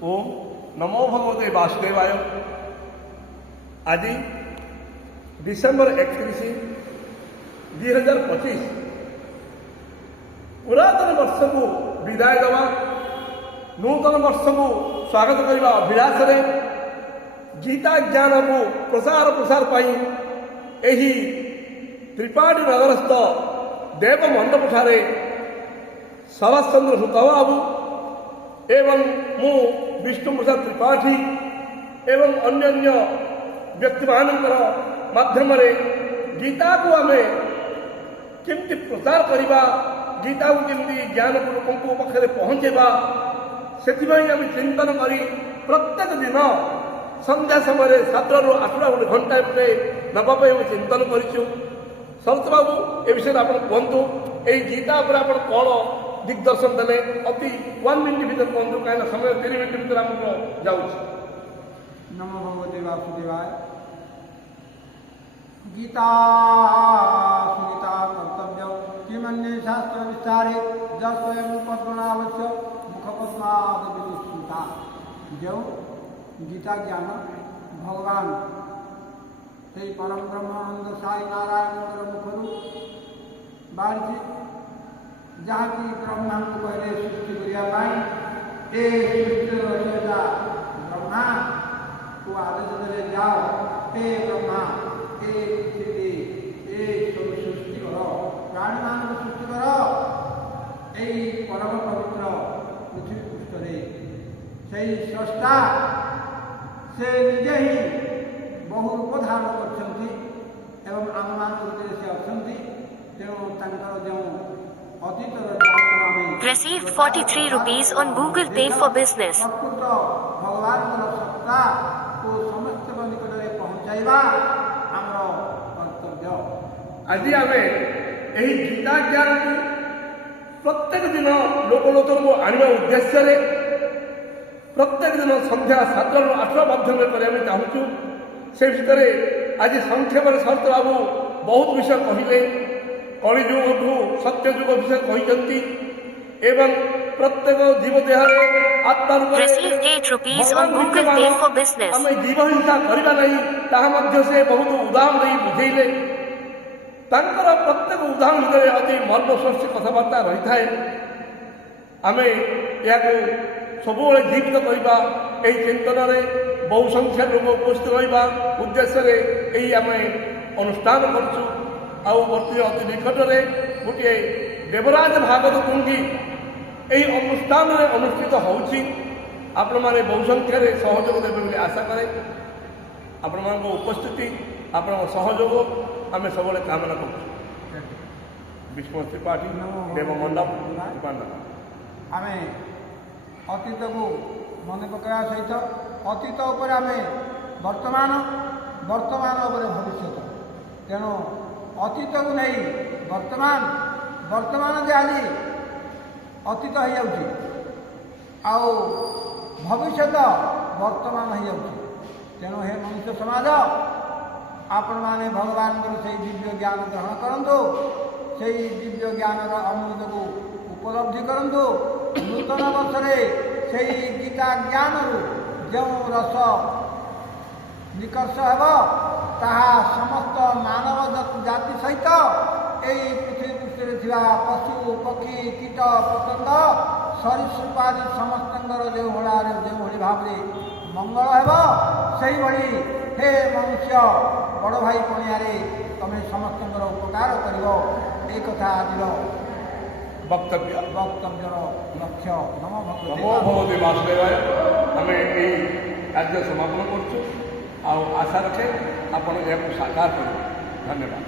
ओम नमो भगवते वासुदेवाय। आज डिसेम्बर 31 2025 पुरातन वर्ष को विदाय देवा नूतन वर्ष को स्वागत करने अभिलाष रे गीता ज्ञान को प्रसार पाई यही त्रिपाठी नगरस्थ देव मंडप ठारे सभाष चंद्र सुत बाबू एवं मु विष्णु प्रसाद त्रिपाठी एवं अन्य व्यक्ति मानकर माध्यम गीता को आम केमती प्रचार करवा गीता को केमती ज्ञान को लोक पाखे पहुँचेवा से चिंतन कर प्रत्येक दिन संध्या समय 7 ରୁ 8 गोटे घंटा नापी चिंतन करूँ। शरत बाबू ए विषय आप कहतु यही गीता पर आप कौन दिग्दर्शन देने अति 1 मिनिट भर कहतु कहीं समय 3 मिनिट भर आम जाऊँ। नमो भगवते वासुदेवाय। गीता सुनीता कर्तव्य किमन्ये शास्त्र विस्तारे ज स्वयं पद्मनाभस्य मुखपद्माद विदुषुता। जो गीता ज्ञान भगवान से परम ब्रह्मानंद साई नारायण मुखरू बाहरी जहाँकि ब्रह्मा को कहले सृष्टि करने सृष्टि रचयिता ब्रह्मा को आदेश दे जाओ हे ब्रह्मा ए पृथ्वी ए सब सृष्टि कर प्राणी मान सृष्टि कर यही परम पवित्र पृथ्वी पृष्ठ से स्रष्टा से निजे ही बहु रूप धारण कर आम मान से अच्छा तेणु जो Received 43 rupees on Google Pay for business. प्रकृत भगवान सत्ता को समस्त निकट में पहुँचाइबा आमर कर्तव्य। आज आम यही गीता ज्ञान को प्रत्येक दिन लोक को आने उद्देश्य प्रत्येक दिन संध्या 7 ରୁ 8 माध्यम करने चाहूँ। से भितर आज संक्षेप शरत बाबू बहुत विषय कहले कलिजुग ठू सत्यजुग विषय कहते एवं प्रत्येक जीव देह आत्मा आम जीव हिंसा करवा नहीं ताहा से बहुत उदाहरण नहीं बुझेले। प्रत्येक उदाहरण भितर अति मर्मस्पर्शी कथबार्ता रही थाए। आम या सब जीवित करवा यही चिंतन में बहु संख्या लोक उपस्थित रहा उद्देश्य यही आम अनुष्ठान करूँ। आती अति निकट में गोटे देवराज भागवत कुंडी यही अनुष्ठान अनुष्ठित होची आपण मैंने बहु संख्यार सहयोग देवे आशा करे। आपण मान उपस्थिति आपण सहयोग आम सब कामना कर। विष्णु त्रिपाठी देव मंडप आम अतीत को मन पकड़ा सहित अतीत उपर आम वर्तमान वर्तमान भविष्य तेणु अतीत को नहीं वर्तमान वर्तमान जे आज अतीत हो जाऊँगी आउ भविष्य वर्तमान हो जाऊँगी। तेणु हे मनुष्य समाज आपण मैंने भगवान से दिव्य ज्ञान ग्रहण करूँ से दिव्य ज्ञान अमृत को उपलब्धि करूँ। नूतन वर्ष से गीता ज्ञान जो रस निकर्ष हेब ताहा समस्त मानव जाति सहित यही पृथ्वी पृष्ठ पशु पक्षी कीट पतंग सरीसृप आदि समस्त जो भाव मंगल हेब से हे मनुष्य बड़ भाई पणिया तमें समस्त उपकार कर एक आज वक्तव्य लक्ष्य। नमो भगवते वासुदेवाय। आम यही कार्य समापन करुँ आशा रखे आपण यह साकार करें। धन्यवाद।